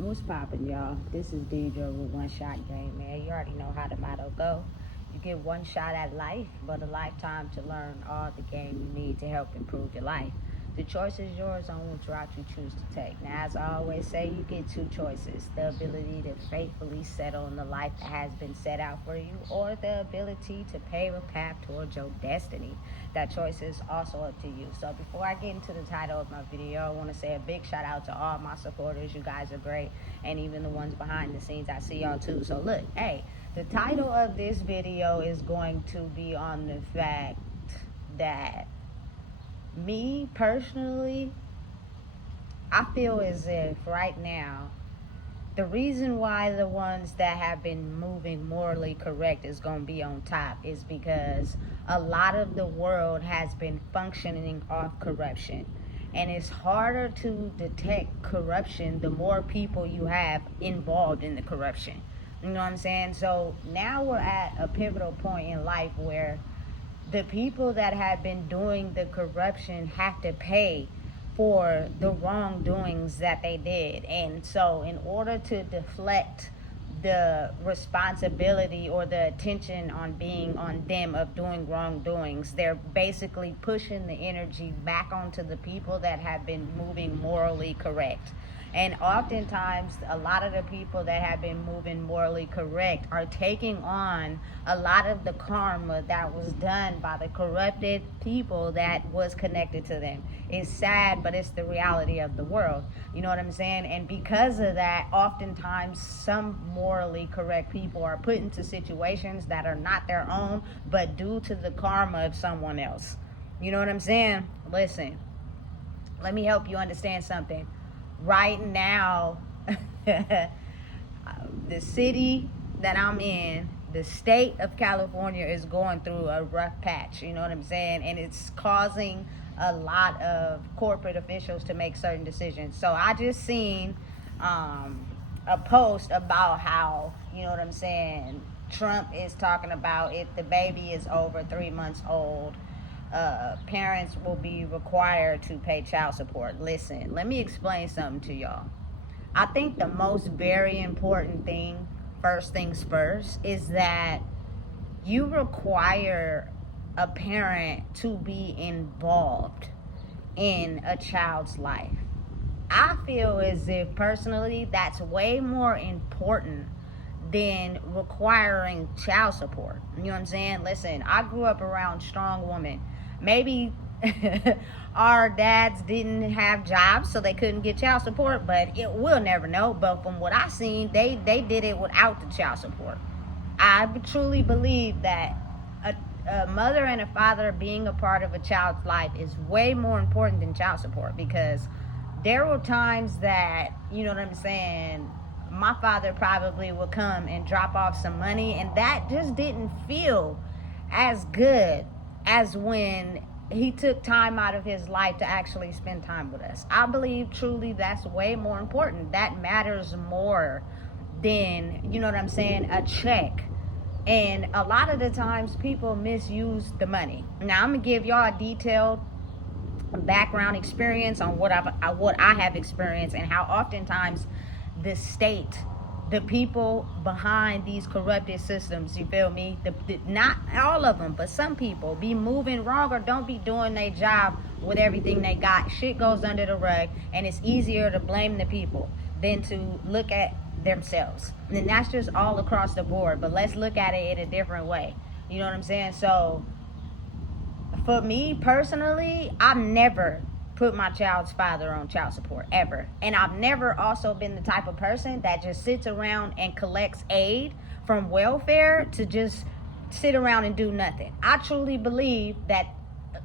What's poppin', y'all? This is Deidre with One Shot Game, man. You already know how the motto go. You get one shot at life, but a lifetime to learn all the game you need to help improve your life. The choice is yours on which route you choose to take. Now, as I always say, you get two choices. The ability to faithfully settle in the life that has been set out for you, or the ability to pave a path towards your destiny. That choice is also up to you. So before I get into the title of my video, I want to say a big shout out to all my supporters. You guys are great. And even the ones behind the scenes, I see y'all too. So look, hey, the title of this video is going to be on the fact that me personally, I feel as if right now, the reason why the ones that have been moving morally correct is going to be on top is because a lot of the world has been functioning off corruption. And it's harder to detect corruption the more people you have involved in the corruption. You know what I'm saying? So now we're at a pivotal point in life where the people that have been doing the corruption have to pay for the wrongdoings that they did. And so in order to deflect the responsibility or the attention on being on them of doing wrongdoings, they're basically pushing the energy back onto the people that have been moving morally correct. And oftentimes, a lot of the people that have been moving morally correct are taking on a lot of the karma that was done by the corrupted people that was connected to them. It's sad, but it's the reality of the world. You know what I'm saying? And because of that, oftentimes, some morally correct people are put into situations that are not their own, but due to the karma of someone else. You know what I'm saying? Listen, let me help you understand something. Right now, the city that I'm in, the state of California is going through a rough patch, you know what I'm saying? And it's causing a lot of corporate officials to make certain decisions. So I just seen a post about how, you know what I'm saying, Trump is talking about if the baby is over 3 months old, parents will be required to pay child support. Listen, let me explain something to y'all. I think the most very important thing, first things first, is that you require a parent to be involved in a child's life. I feel as if personally that's way more important than requiring child support. You know what I'm saying? Listen, I grew up around strong women. Maybe our dads didn't have jobs, so they couldn't get child support, but we'll never know. But from what I seen, they did it without the child support. I truly believe that a mother and a father being a part of a child's life is way more important than child support, because there were times that, you know what I'm saying, my father probably would come and drop off some money, and that just didn't feel as good as when he took time out of his life to actually spend time with us. I believe truly that's way more important. That matters more than, you know what I'm saying, a check. And a lot of the times people misuse the money. Now I'm gonna give y'all a detailed background experience on what I have experienced, and how oftentimes the state, the people behind these corrupted systems, you feel me, not all of them, but some people be moving wrong or don't be doing their job with everything they got. Shit goes under the rug, and it's easier to blame the people than to look at themselves. And that's just all across the board, but let's look at it in a different way. You know what I'm saying? So for me personally, I've never put my child's father on child support, ever. And I've never also been the type of person that just sits around and collects aid from welfare to just sit around and do nothing. I truly believe that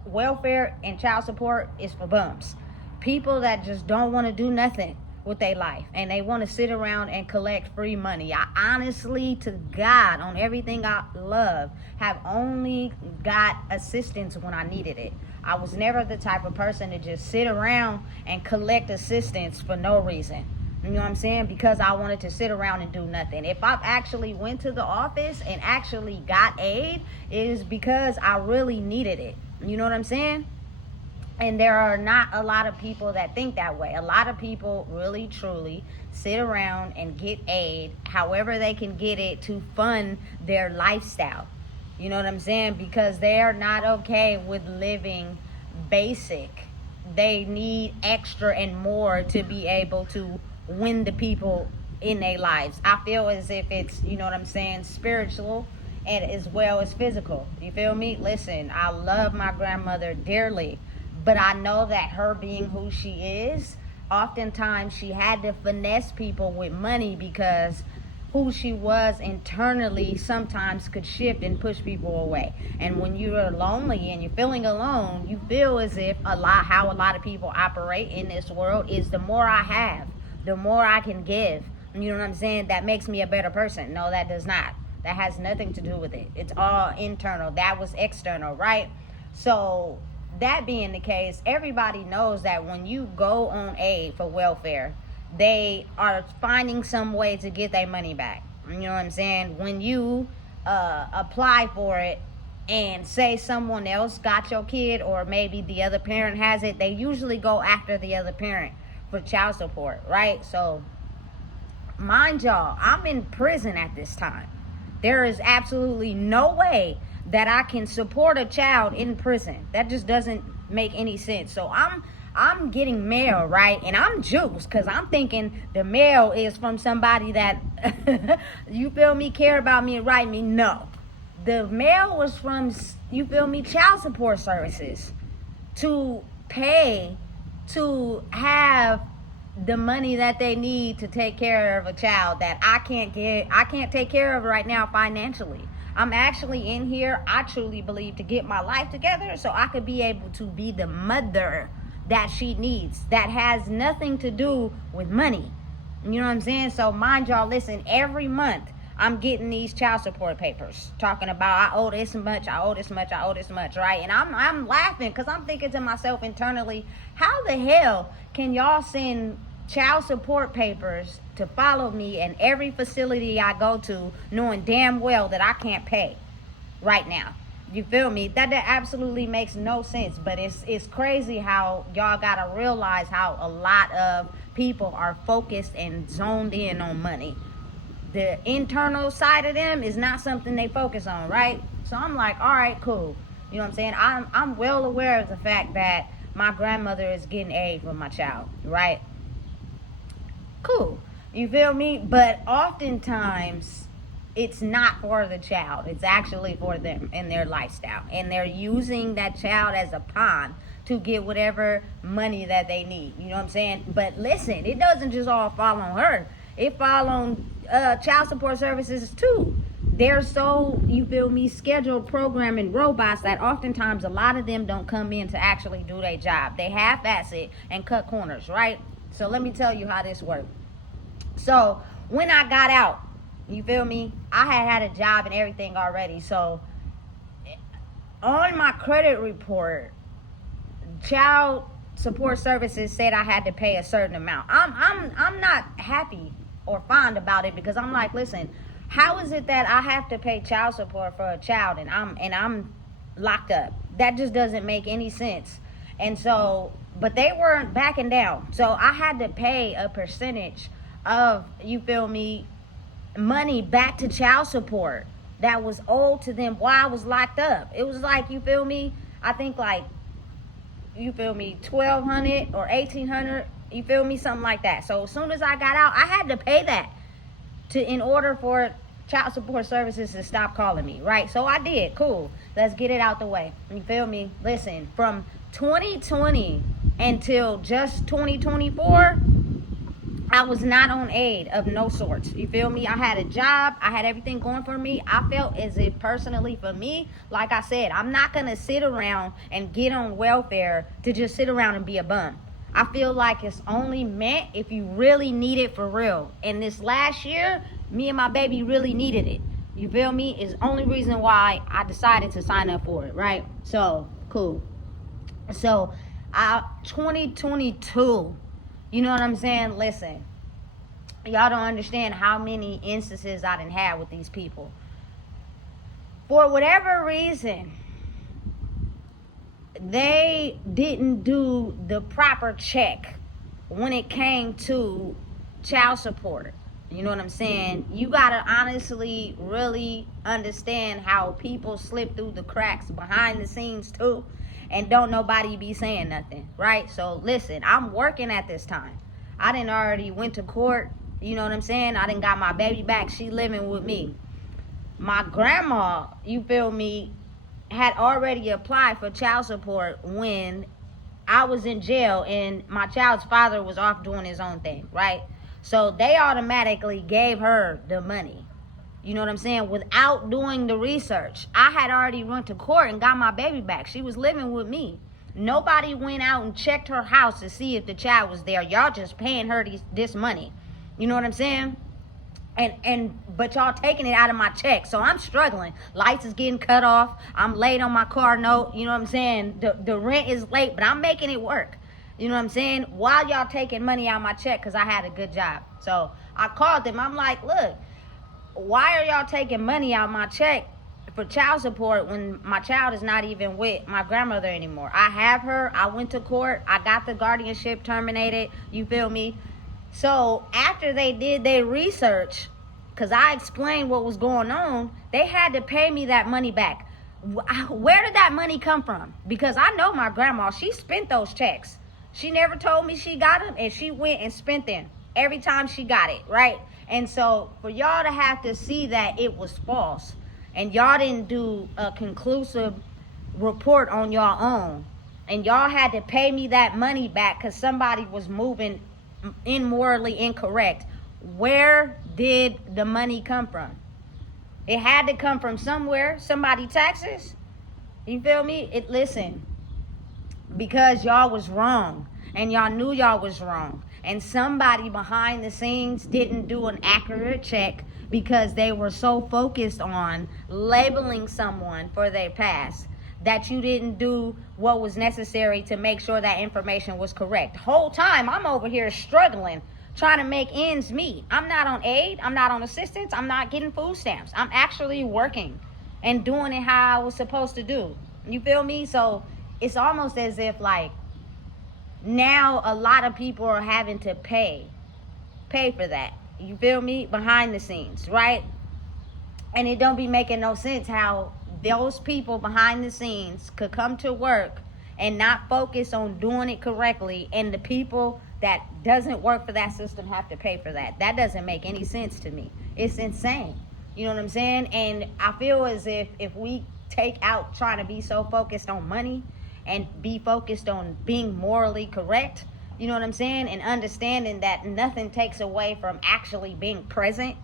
welfare and child support is for bums. People that just don't want to do nothing with their life, and they want to sit around and collect free money. I honestly, to God, on everything I love, have only got assistance when I needed it. I was never the type of person to just sit around and collect assistance for no reason. You know what I'm saying? Because I wanted to sit around and do nothing. If I've actually went to the office and actually got aid, it is because I really needed it. You know what I'm saying? And there are not a lot of people that think that way. A lot of people really, truly sit around and get aid however they can get it to fund their lifestyle. You know what I'm saying? Because they are not okay with living basic. They need extra and more to be able to win the people in their lives. I feel as if it's, you know what I'm saying, spiritual and as well as physical. You feel me? Listen, I love my grandmother dearly, but I know that her being who she is, oftentimes she had to finesse people with money because who she was internally sometimes could shift and push people away. And when you're lonely and you're feeling alone, you feel as if how a lot of people operate in this world is the more I have, the more I can give. You know what I'm saying? That makes me a better person. No, that does not. That has nothing to do with it. It's all internal. That was external, right? So that being the case, everybody knows that when you go on aid for welfare, they are finding some way to get their money back. You know what I'm saying? When you apply for it and say someone else got your kid, or maybe the other parent has it, they usually go after the other parent for child support, right? So mind y'all, I'm in prison at this time. There is absolutely no way that I can support a child in prison. That just doesn't make any sense. So I'm getting mail, right? And I'm juiced because I'm thinking the mail is from somebody that, you feel me, care about me and write me. No. The mail was from, you feel me, child support services to pay to have the money that they need to take care of a child that I can't take care of right now financially. I'm actually in here, I truly believe, to get my life together so I could be able to be the mother that she needs. That has nothing to do with money. You know what I'm saying? So mind y'all, listen, every month I'm getting these child support papers talking about I owe this much, I owe this much, I owe this much, right? And I'm laughing because I'm thinking to myself internally, how the hell can y'all send child support papers to follow me in every facility I go to, knowing damn well that I can't pay right now? You feel me? That absolutely makes no sense. But it's crazy how y'all gotta realize how a lot of people are focused and zoned in on money. The internal side of them is not something they focus on, right? So I'm like, all right, cool. You know what I'm saying? I'm well aware of the fact that my grandmother is getting aid for my child, right? Cool. You feel me? But oftentimes it's not for the child. It's actually for them and their lifestyle. And they're using that child as a pawn to get whatever money that they need. You know what I'm saying? But listen, it doesn't just all fall on her. It fall on child support services too. They're so, you feel me, scheduled programming robots that oftentimes a lot of them don't come in to actually do their job. They half-ass it and cut corners, right? So let me tell you how this worked. So when I got out, you feel me, I had a job and everything already. So on my credit report, child support services said I had to pay a certain amount. I'm not happy or fond about it because I'm like, listen, how is it that I have to pay child support for a child and I'm locked up? That just doesn't make any sense. And so, but they weren't backing down. So I had to pay a percentage of, you feel me, money back to child support that was owed to them while I was locked up. It was like, you feel me, I think like, you feel me, $1,200 or $1,800, you feel me, something like that. So as soon as I got out, I had to pay that in order for child support services to stop calling me, right? So I did. Cool. Let's get it out the way. You feel me? Listen, from 2020 until just 2024, I was not on aid of no sorts. You feel me? I had a job. I had everything going for me. I felt as if personally for me, like I said, I'm not going to sit around and get on welfare to just sit around and be a bum. I feel like it's only meant if you really need it for real. And this last year, me and my baby really needed it. You feel me? It's the only reason why I decided to sign up for it, right? So, cool. So, 2022, you know what I'm saying? Listen, y'all don't understand how many instances I done had with these people. For whatever reason, they didn't do the proper check when it came to child support. You know what I'm saying? You gotta honestly really understand how people slip through the cracks behind the scenes too, and don't nobody be saying nothing, right? So listen, I'm working at this time. I done already went to court. You know what I'm saying? I done got my baby back. She living with me. My grandma, you feel me, had already applied for child support when I was in jail and my child's father was off doing his own thing, right? So they automatically gave her the money. You know what I'm saying? Without doing the research. I had already went to court and got my baby back. She was living with me. Nobody went out and checked her house to see if the child was there. Y'all just paying her this money. You know what I'm saying? But y'all taking it out of my check, so I'm struggling. Lights is getting cut off. I'm late on my car note. You know what I'm saying? The rent is late, but I'm making it work. You know what I'm saying? While y'all taking money out of my check, because I had a good job. So I called them. I'm like, look, why are y'all taking money out of my check for child support when my child is not even with my grandmother anymore? I have her. I went to court. I got the guardianship terminated. You feel me? So after they did their research, because I explained what was going on, they had to pay me that money back. Where did that money come from? Because I know my grandma, she spent those checks. She never told me she got them, and she went and spent them every time she got it, right? And so for y'all to have to see that it was false, and y'all didn't do a conclusive report on your own, and y'all had to pay me that money back because somebody was moving immorally incorrect. Where did the money come from? It had to come from somewhere. Somebody taxes. You feel me? Listen, because y'all was wrong, and y'all knew y'all was wrong, and somebody behind the scenes didn't do an accurate check because they were so focused on labeling someone for their past that you didn't do what was necessary to make sure that information was correct. Whole time I'm over here struggling, trying to make ends meet. I'm not on aid, I'm not on assistance, I'm not getting food stamps. I'm actually working and doing it how I was supposed to do. You feel me? So it's almost as if like now a lot of people are having to pay for that. You feel me? Behind the scenes, right? And it don't be making no sense how those people behind the scenes could come to work and not focus on doing it correctly, and the people that doesn't work for that system have to pay for that. That doesn't make any sense to me. It's insane. You know what I'm saying? And I feel as if we take out trying to be so focused on money and be focused on being morally correct, you know what I'm saying, and understanding that nothing takes away from actually being present,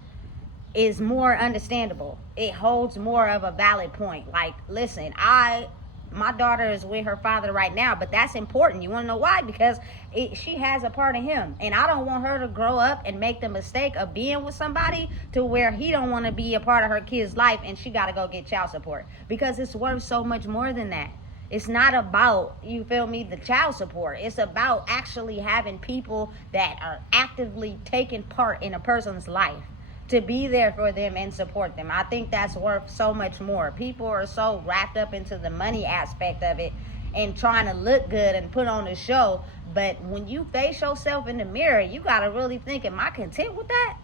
is more understandable. It holds more of a valid point. Like, listen, my daughter is with her father right now, but that's important. You want to know why? Because she has a part of him, and I don't want her to grow up and make the mistake of being with somebody to where he don't want to be a part of her kid's life and she got to go get child support, because it's worth so much more than that. It's not about, you feel me, the child support. It's about actually having people that are actively taking part in a person's life, to be there for them and support them. I think that's worth so much more. People are so wrapped up into the money aspect of it and trying to look good and put on a show. But when you face yourself in the mirror, you got to really think, am I content with that?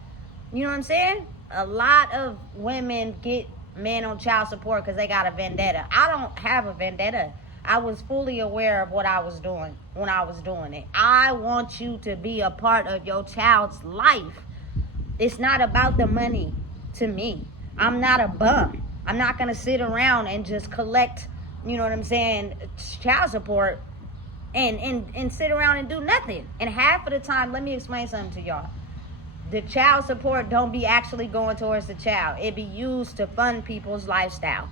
You know what I'm saying? A lot of women get men on child support because they got a vendetta. I don't have a vendetta. I was fully aware of what I was doing when I was doing it. I want you to be a part of your child's life. It's not about the money to me. I'm not a bum. I'm not going to sit around and just collect, you know what I'm saying, child support and sit around and do nothing. And half of the time, let me explain something to y'all. The child support don't be actually going towards the child. It be used to fund people's lifestyle.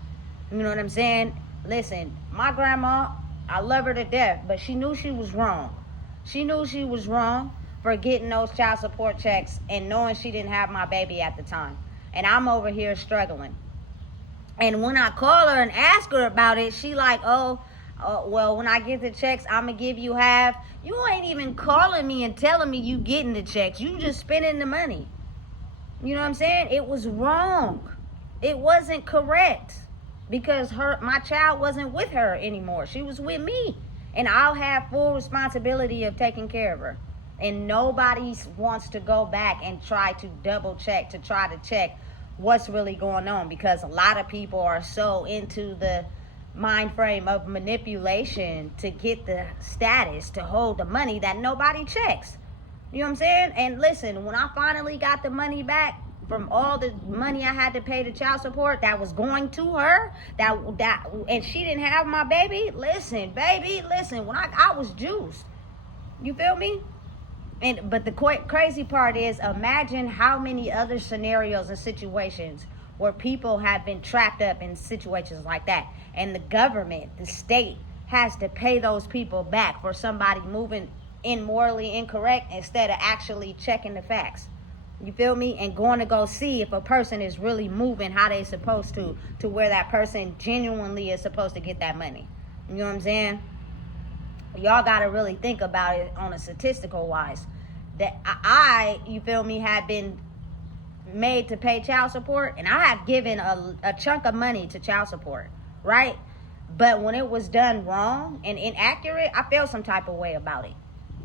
You know what I'm saying? Listen, my grandma, I love her to death, but she knew she was wrong. She knew she was wrong for getting those child support checks and knowing she didn't have my baby at the time. And I'm over here struggling. And when I call her and ask her about it, she like, well, when I get the checks, I'm going to give you half. You ain't even calling me and telling me you getting the checks. You just spending the money. You know what I'm saying? It was wrong. It wasn't correct. because my child wasn't with her anymore. She was with me. And I'll have full responsibility of taking care of her. And nobody wants to go back and try to double check, to try to check what's really going on, because a lot of people are so into the mind frame of manipulation to get the status, to hold the money, that nobody checks. You know what I'm saying? And listen, when I finally got the money back from all the money I had to pay the child support that was going to her, and she didn't have my baby. Listen, baby, listen. When I was juiced, you feel me? But the crazy part is, imagine how many other scenarios and situations where people have been trapped up in situations like that, and the government, the state, has to pay those people back for somebody moving in morally incorrect instead of actually checking the facts. You feel me? And going to go see if a person is really moving how they supposed to where that person genuinely is supposed to get that money. You know what I'm saying? Y'all got to really think about it on a statistical wise. That you feel me, have been made to pay child support, and I have given a chunk of money to child support, right? But when it was done wrong and inaccurate, I felt some type of way about it,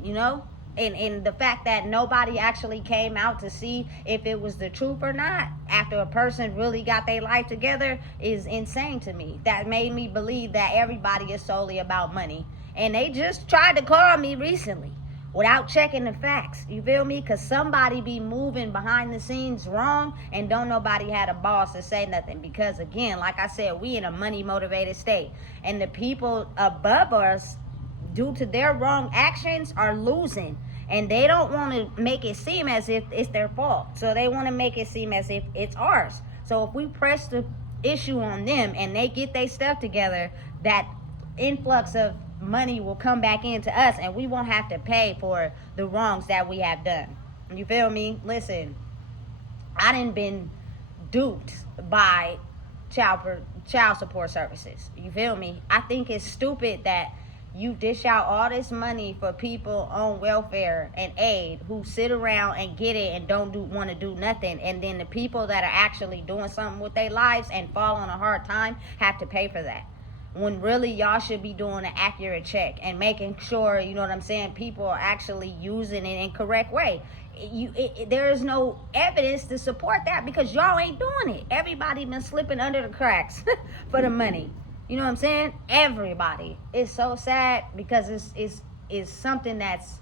you know? And the fact that nobody actually came out to see if it was the truth or not after a person really got their life together is insane to me. That made me believe that everybody is solely about money. And they just tried to call me recently without checking the facts. You feel me? Because somebody be moving behind the scenes wrong and don't nobody had a boss to say nothing. Because again, like I said, we in a money motivated state. And the people above us, due to their wrong actions, are losing, and they don't want to make it seem as if it's their fault, so they want to make it seem as if it's ours. So if we press the issue on them and they get their stuff together, that influx of money will come back into us, and we won't have to pay for the wrongs that we have done. You feel me? Listen, I done been duped by child support services. You feel me? I think it's stupid that you dish out all this money for people on welfare and aid who sit around and get it and don't want to do nothing, and then the people that are actually doing something with their lives and fall on a hard time have to pay for that, when really y'all should be doing an accurate check and making sure, you know what I'm saying, people are actually using it in correct way. There is no evidence to support that, because y'all ain't doing it. Everybody been slipping under the cracks for the money. You know what I'm saying? Everybody. It's so sad, because it's something that's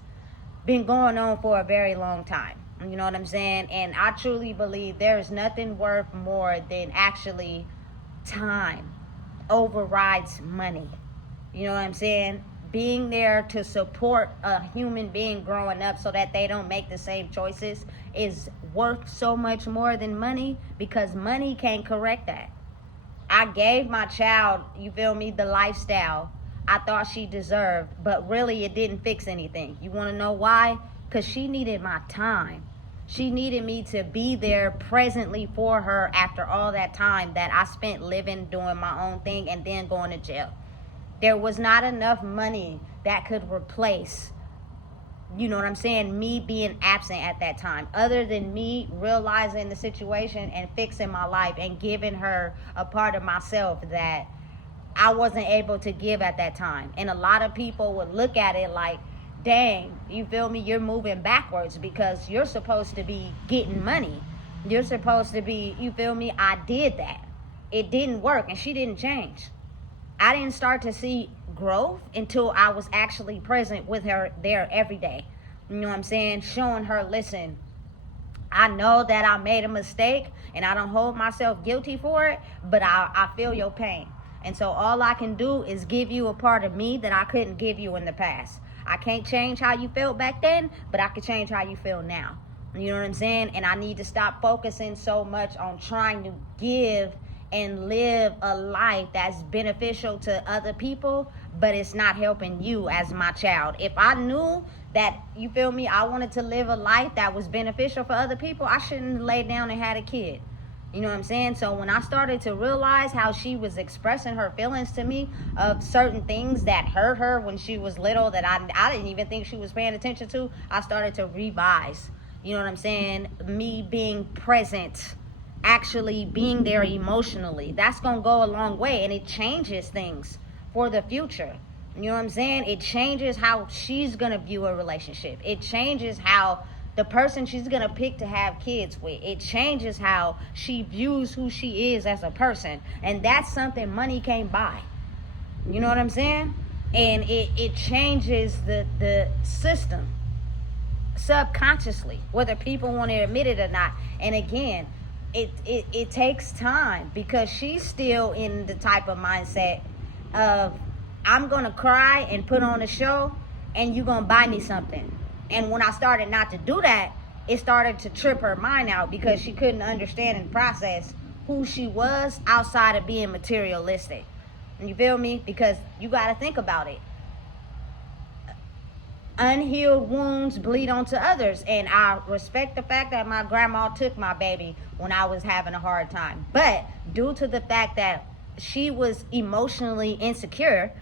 been going on for a very long time. You know what I'm saying? And I truly believe there's nothing worth more than actually time overrides money. You know what I'm saying? Being there to support a human being growing up so that they don't make the same choices is worth so much more than money, because money can't correct that. I gave my child, you feel me, the lifestyle I thought she deserved, but really it didn't fix anything. You want to know why? Because she needed my time. She needed me to be there presently for her after all that time that I spent living, doing my own thing, and then going to jail. There was not enough money that could replace, you know what I'm saying, me being absent at that time, other than me realizing the situation and fixing my life and giving her a part of myself that I wasn't able to give at that time. And a lot of people would look at it like, dang, you feel me, you're moving backwards, because you're supposed to be getting money. You're supposed to be, you feel me, I did that. It didn't work, and she didn't change. I didn't start to see growth until I was actually present with her there every day. You know what I'm saying? Showing her, listen, I know that I made a mistake and I don't hold myself guilty for it, but I feel your pain. And so all I can do is give you a part of me that I couldn't give you in the past. I can't change how you felt back then, but I can change how you feel now. You know what I'm saying? And I need to stop focusing so much on trying to give and live a life that's beneficial to other people, but it's not helping you as my child. If I knew that, you feel me, I wanted to live a life that was beneficial for other people, I shouldn't have laid down and had a kid. You know what I'm saying? So when I started to realize how she was expressing her feelings to me of certain things that hurt her when she was little, that I didn't even think she was paying attention to, I started to revise. You know what I'm saying? Me being present actually being there emotionally. That's going to go a long way, and it changes things for the future. You know what I'm saying? It changes how she's going to view a relationship. It changes how the person she's going to pick to have kids with. It changes how she views who she is as a person. And that's something money can't buy. You know what I'm saying? And it changes the system subconsciously, whether people want to admit it or not. And again, it takes time, because she's still in the type of mindset of, I'm gonna cry and put on a show and you gonna buy me something. And when I started not to do that, it started to trip her mind out, because she couldn't understand and process who she was outside of being materialistic. And you feel me? Because you gotta think about it. Unhealed wounds bleed onto others, and I respect the fact that my grandma took my baby when I was having a hard time, but due to the fact that she was emotionally insecure,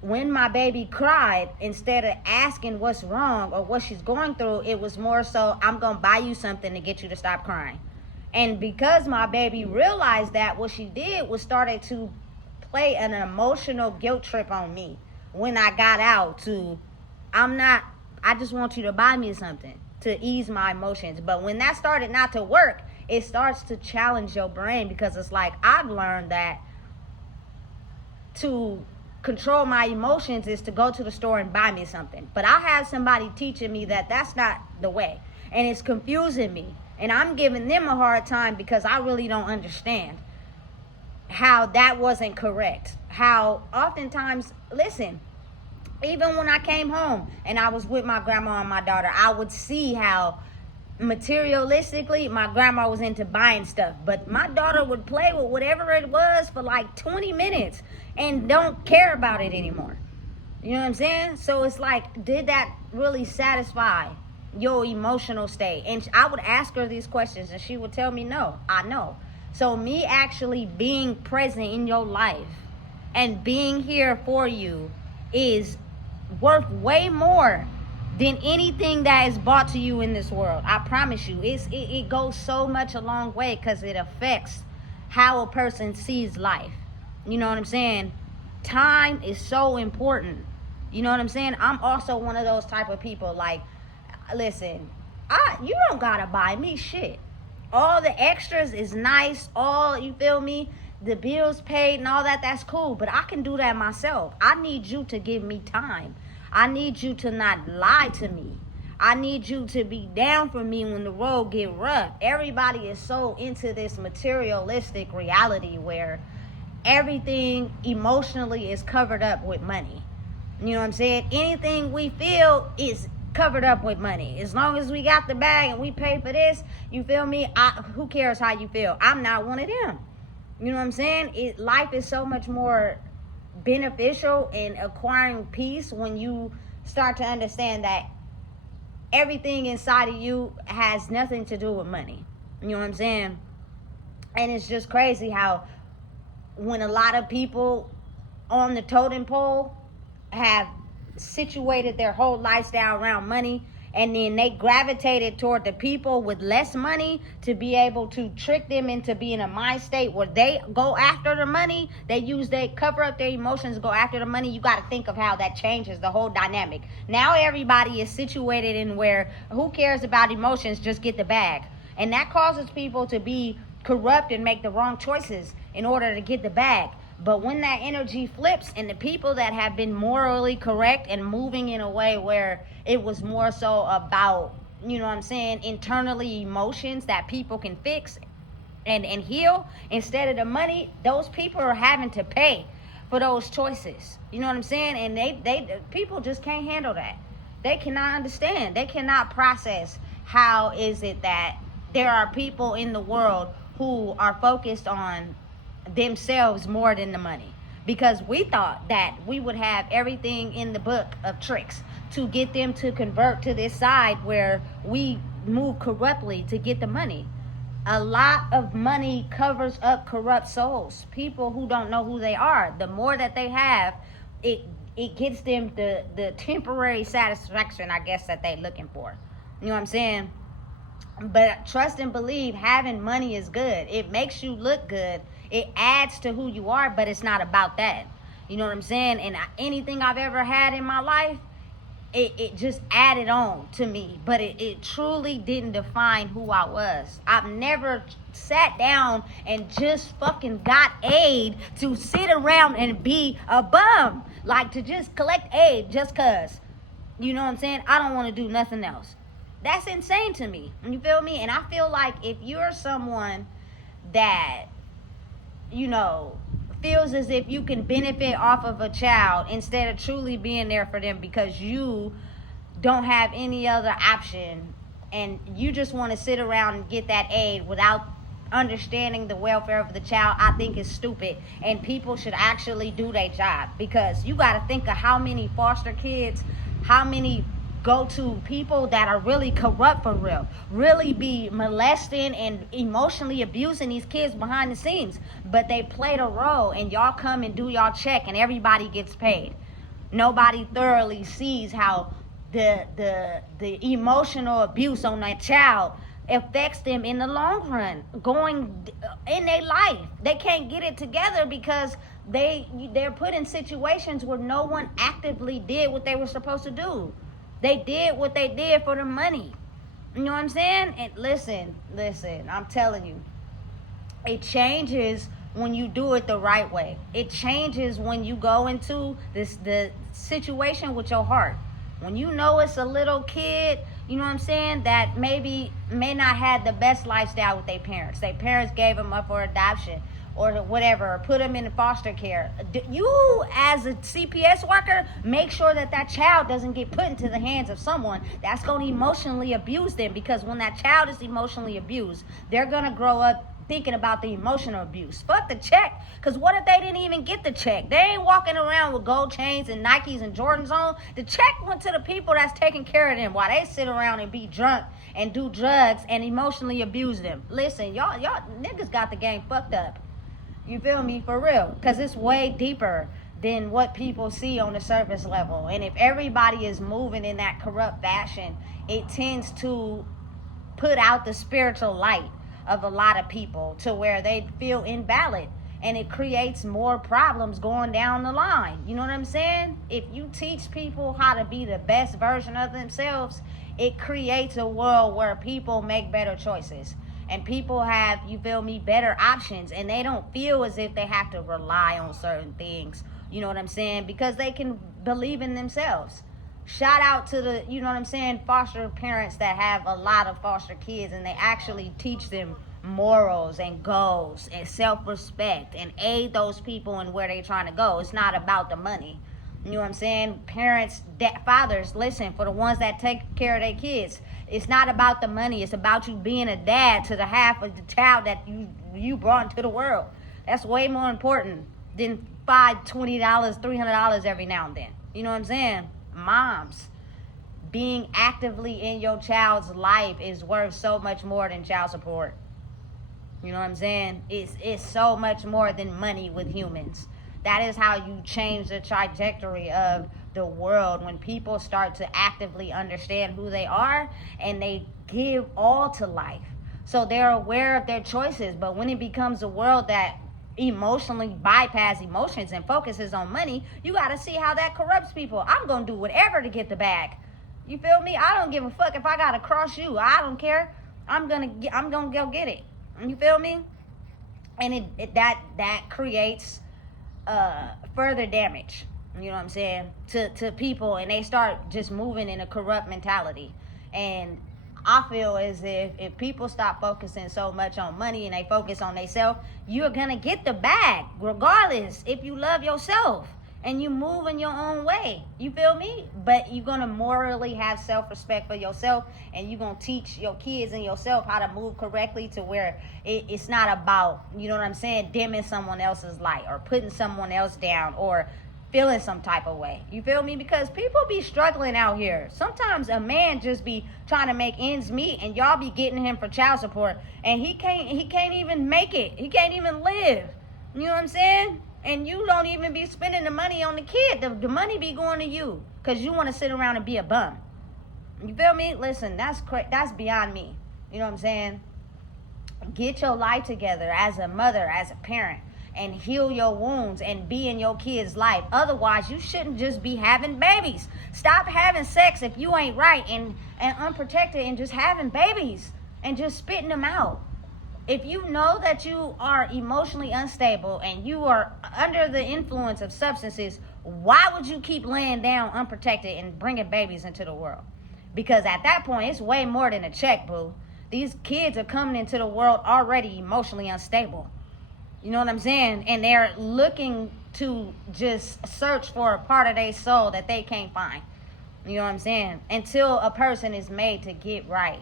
when my baby cried, instead of asking what's wrong or what she's going through, it was more so, I'm gonna buy you something to get you to stop crying. And because my baby realized that, what she did was started to play an emotional guilt trip on me when I got out to, I just want you to buy me something to ease my emotions. But when that started not to work, it starts to challenge your brain, because it's like, I've learned that to control my emotions is to go to the store and buy me something. But I have somebody teaching me that that's not the way. And it's confusing me. And I'm giving them a hard time, because I really don't understand how that wasn't correct. How oftentimes, listen, even when I came home and I was with my grandma and my daughter, I would see how materialistically my grandma was into buying stuff, but my daughter would play with whatever it was for like 20 minutes and don't care about it anymore. You know what I'm saying? So it's like, did that really satisfy your emotional state? And I would ask her these questions and she would tell me, no, I know. So me actually being present in your life and being here for you is worth way more than anything that is brought to you in this world. I promise you, it goes so much a long way, because it affects how a person sees life. You know what I'm saying? Time is so important. You know what I'm saying? I'm also one of those type of people, like, listen, you don't gotta buy me shit. All the extras is nice, you feel me? The bills paid and all that, that's cool, but I can do that myself. I need you to give me time. I need you to not lie to me. I need you to be down for me when the road get rough. Everybody is so into this materialistic reality where everything emotionally is covered up with money. You know what I'm saying? Anything we feel is covered up with money. As long as we got the bag and we pay for this, you feel me? Who cares how you feel? I'm not one of them. You know what I'm saying? Life is so much more beneficial in acquiring peace when you start to understand that everything inside of you has nothing to do with money. You know what I'm saying? And it's just crazy how when a lot of people on the totem pole have situated their whole lifestyle around money, and then they gravitated toward the people with less money to be able to trick them into being a mind state where they go after the money. They cover up their emotions, go after the money. You got to think of how that changes the whole dynamic. Now everybody is situated in where, who cares about emotions, just get the bag. And that causes people to be corrupt and make the wrong choices in order to get the bag. But when that energy flips and the people that have been morally correct and moving in a way where it was more so about, you know what I'm saying, internally emotions that people can fix and heal instead of the money, those people are having to pay for those choices. You know what I'm saying? And people just can't handle that. They cannot understand. They cannot process how is it that there are people in the world who are focused on themselves more than the money, because we thought that we would have everything in the book of tricks to get them to convert to this side where we move corruptly to get the money. A lot of money covers up corrupt souls, people who don't know who they are. The more that they have, it gets them the temporary satisfaction, I guess, that they're looking for. You know what I'm saying? But trust and believe, having money is good. It makes you look good. It adds to who you are, but it's not about that. You know what I'm saying? And anything I've ever had in my life, it just added on to me, but it truly didn't define who I was. I've never sat down and just fucking got aid to sit around and be a bum, like to just collect aid just cause. You know what I'm saying? I don't want to do nothing else. That's insane to me. You feel me? And I feel like if you're someone that, you know, feels as if you can benefit off of a child instead of truly being there for them because you don't have any other option, and you just want to sit around and get that aid without understanding the welfare of the child, I think is stupid. And people should actually do their job, because you got to think of how many foster kids, how many go-to people that are really corrupt for real, really be molesting and emotionally abusing these kids behind the scenes, but they played a role, and y'all come and do y'all check and everybody gets paid. Nobody thoroughly sees how the emotional abuse on that child affects them in the long run, going in their life. They can't get it together because they're put in situations where no one actively did what they were supposed to do. They did what they did for the money. You know what I'm saying? And listen, I'm telling you, it changes when you do it the right way. It changes when you go into the situation with your heart. When you know it's a little kid, you know what I'm saying, that may not have the best lifestyle with their parents. Their parents gave them up for adoption or whatever, or put them in foster care. You, as a CPS worker, make sure that child doesn't get put into the hands of someone that's going to emotionally abuse them, because when that child is emotionally abused, they're going to grow up thinking about the emotional abuse. Fuck the check, because what if they didn't even get the check? They ain't walking around with gold chains and Nikes and Jordans on. The check went to the people that's taking care of them while they sit around and be drunk and do drugs and emotionally abuse them. Listen, y'all niggas got the game fucked up. You feel me? For real. Because it's way deeper than what people see on the surface level. And if everybody is moving in that corrupt fashion, it tends to put out the spiritual light of a lot of people to where they feel invalid. And it creates more problems going down the line. You know what I'm saying? If you teach people how to be the best version of themselves, it creates a world where people make better choices. And people have, you feel me, better options. And they don't feel as if they have to rely on certain things. You know what I'm saying? Because they can believe in themselves. Shout out to the, you know what I'm saying, foster parents that have a lot of foster kids, and they actually teach them morals and goals and self-respect and aid those people in where they're trying to go. It's not about the money. You know what I'm saying? Parents, fathers, listen, for the ones that take care of their kids, it's not about the money. It's about you being a dad to the half of the child that you brought into the world. That's way more important than $5, $20, $300 every now and then. You know what I'm saying? Moms, being actively in your child's life is worth so much more than child support. You know what I'm saying? It's so much more than money with humans. That is how you change the trajectory of the world, when people start to actively understand who they are and they give all to life. So they're aware of their choices. But when it becomes a world that emotionally bypass emotions and focuses on money, you got to see how that corrupts people. I'm going to do whatever to get the bag. You feel me? I don't give a fuck if I got to cross you. I don't care. I'm going to go get it. You feel me? And that creates further damage, you know what I'm saying, to people, and they start just moving in a corrupt mentality. And I feel as if people stop focusing so much on money and they focus on themselves, you're gonna get the bag regardless if you love yourself and you move in your own way. You feel me? But you're gonna morally have self-respect for yourself, and you're gonna teach your kids and yourself how to move correctly to where it's not about, you know what I'm saying, dimming someone else's light or putting someone else down or feeling some type of way. You feel me? Because people be struggling out here. Sometimes a man just be trying to make ends meet, and y'all be getting him for child support, and he can't even make it. He can't even live. You know what I'm saying? And you don't even be spending the money on the kid. The money be going to you because you want to sit around and be a bum. You feel me? Listen, that's beyond me. You know what I'm saying? Get your life together as a mother, as a parent, and heal your wounds and be in your kid's life. Otherwise, you shouldn't just be having babies. Stop having sex if you ain't right and unprotected and just having babies and just spitting them out. If you know that you are emotionally unstable and you are under the influence of substances, why would you keep laying down unprotected and bringing babies into the world? Because at that point, it's way more than a check, boo. These kids are coming into the world already emotionally unstable. You know what I'm saying? And they're looking to just search for a part of their soul that they can't find. You know what I'm saying? Until a person is made to get right.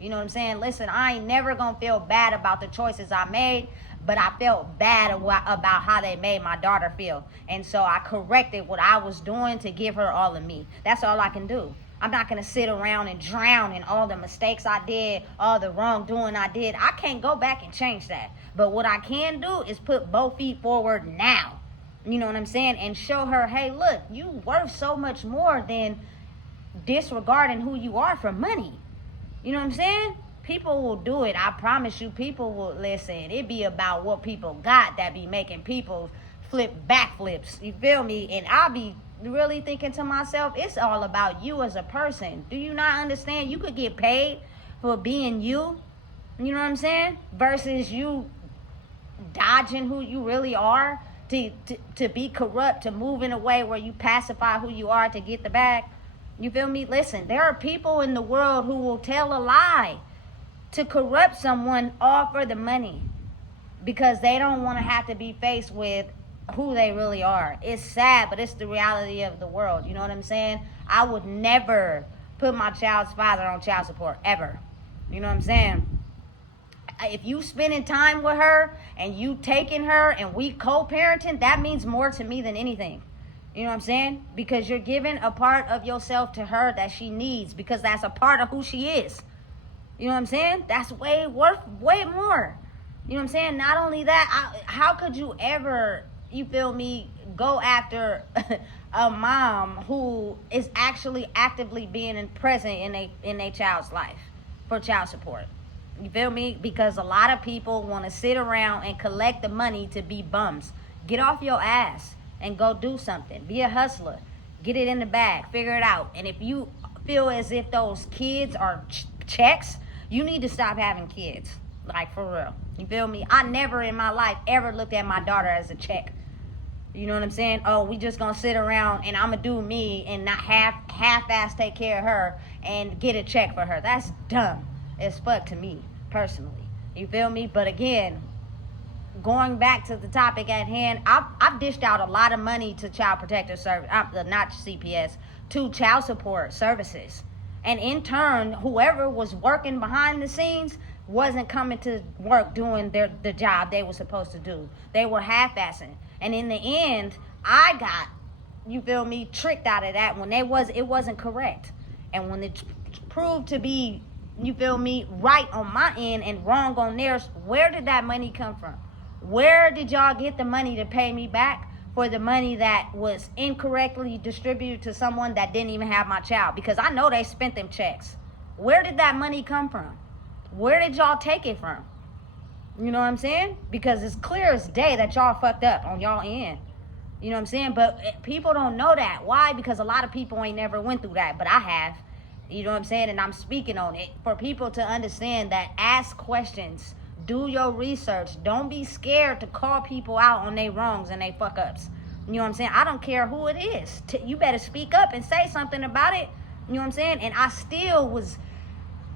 You know what I'm saying? Listen, I ain't never gonna feel bad about the choices I made, but I felt bad about how they made my daughter feel. And so I corrected what I was doing to give her all of me. That's all I can do. I'm not gonna sit around and drown in all the mistakes I did, all the wrongdoing I did. I can't go back and change that. But what I can do is put both feet forward now. You know what I'm saying? And show her, hey, look, you worth so much more than disregarding who you are for money. You know what I'm saying? People will do it. I promise you, people will listen. It be about what people got that be making people flip backflips. You feel me? And I'll be really thinking to myself, it's all about you as a person. Do you not understand? You could get paid for being you. You know what I'm saying? Versus you dodging who you really are to be corrupt, to move in a way where you pacify who you are to get the bag. You feel me? Listen, there are people in the world who will tell a lie to corrupt someone all for the money because they don't want to have to be faced with who they really are. It's sad, but it's the reality of the world. You know what I'm saying? I would never put my child's father on child support, ever. You know what I'm saying? If you spending time with her and you taking her and we co-parenting, that means more to me than anything. You know what I'm saying? Because you're giving a part of yourself to her that she needs, because that's a part of who she is. You know what I'm saying? That's worth way more. You know what I'm saying? Not only that, how could you ever, you feel me, go after a mom who is actually actively being present in a child's life for child support? You feel me? Because a lot of people want to sit around and collect the money to be bums. Get off your ass and go do something. Be a hustler. Get it in the bag. Figure it out. And if you feel as if those kids are checks, you need to stop having kids. Like, for real. You feel me? I never in my life ever looked at my daughter as a check. You know what I'm saying? Oh, we just gonna sit around and I'm gonna do me and not half-ass take care of her and get a check for her. That's dumb as fuck to me, personally. You feel me? But again, going back to the topic at hand, I've dished out a lot of money to child protective service, not CPS, to child support services. And in turn, whoever was working behind the scenes wasn't coming to work doing the job they were supposed to do. They were half-assing. And in the end, I got, you feel me, tricked out of that when it wasn't correct. And when it proved to be, you feel me, right on my end and wrong on theirs, where did that money come from? Where did y'all get the money to pay me back for the money that was incorrectly distributed to someone that didn't even have my child? Because I know they spent them checks. Where did that money come from? Where did y'all take it from? You know what I'm saying? Because it's clear as day that y'all fucked up on y'all end. You know what I'm saying? But people don't know that. Why? Because a lot of people ain't never went through that, but I have. You know what I'm saying? And I'm speaking on it for people to understand that. Ask questions. Do your research. Don't be scared to call people out on their wrongs and their fuck ups. You know what I'm saying? I don't care who it is. You better speak up and say something about it. You know what I'm saying? And I still was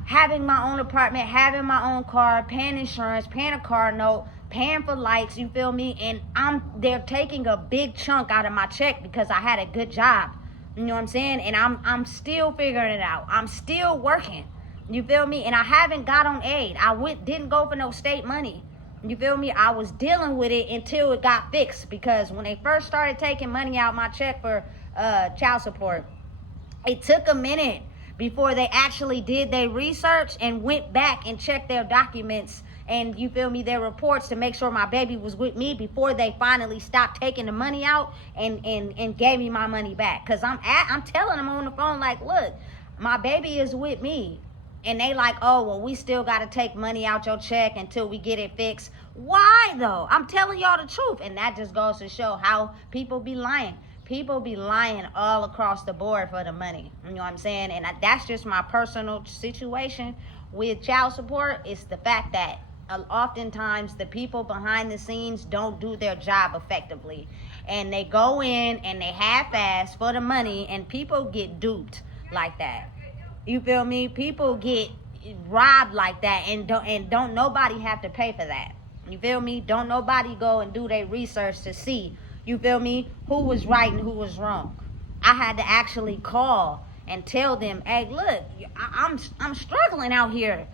having my own apartment, having my own car, paying insurance, paying a car note, paying for lights, you feel me? And they're taking a big chunk out of my check because I had a good job. You know what I'm saying? And I'm still figuring it out. I'm still working. You feel me? And I haven't got on aid. Didn't go for no state money. You feel me? I was dealing with it until it got fixed, because when they first started taking money out my check for child support, it took a minute before they actually did their research and went back and checked their documents and, you feel me, their reports to make sure my baby was with me before they finally stopped taking the money out and gave me my money back. Because I'm telling them on the phone, like, look, my baby is with me. And they like, oh, well, we still got to take money out your check until we get it fixed. Why, though? I'm telling y'all the truth. And that just goes to show how people be lying. People be lying all across the board for the money. You know what I'm saying? And that's just my personal situation with child support. It's the fact that oftentimes the people behind the scenes don't do their job effectively. And they go in and they half-ass for the money, and people get duped like that. You feel me? People get robbed like that, and don't nobody have to pay for that. You feel me? Don't nobody go and do their research to see, you feel me, who was right and who was wrong. I had to actually call and tell them, hey, look, I'm struggling out here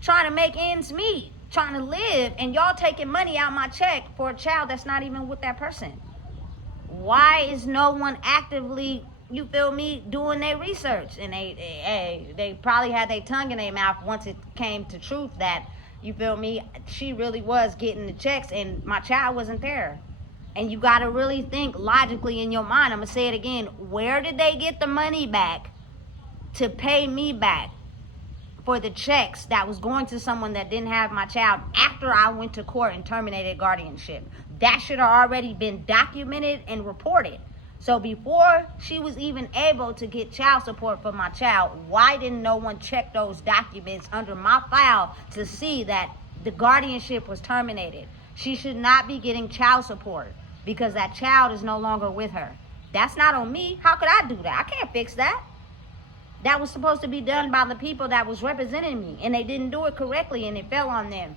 trying to make ends meet, trying to live, and y'all taking money out my check for a child that's not even with that person. Why is no one actively, you feel me, doing their research? And they probably had their tongue in their mouth once it came to truth that, you feel me, she really was getting the checks and my child wasn't there. And you got to really think logically in your mind. I'm going to say it again. Where did they get the money back to pay me back for the checks that was going to someone that didn't have my child after I went to court and terminated guardianship? That should have already been documented and reported. So before she was even able to get child support for my child, why didn't no one check those documents under my file to see that the guardianship was terminated? She should not be getting child support because that child is no longer with her. That's not on me. How could I do that? I can't fix that. That was supposed to be done by the people that was representing me, and they didn't do it correctly, and it fell on them.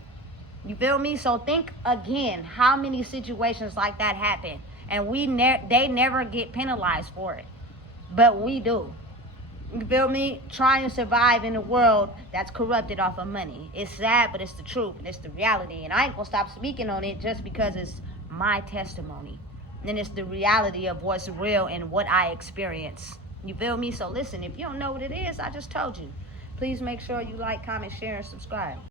You feel me? So think again, how many situations like that happen, and they never get penalized for it, but we do. You feel me? Trying to survive in a world that's corrupted off of money. It's sad, but it's the truth, and it's the reality, and I ain't gonna stop speaking on it just because it's my testimony, and it's the reality of what's real and what I experience. You feel me? So listen, if you don't know what it is, I just told you. Please make sure you like, comment, share, and subscribe.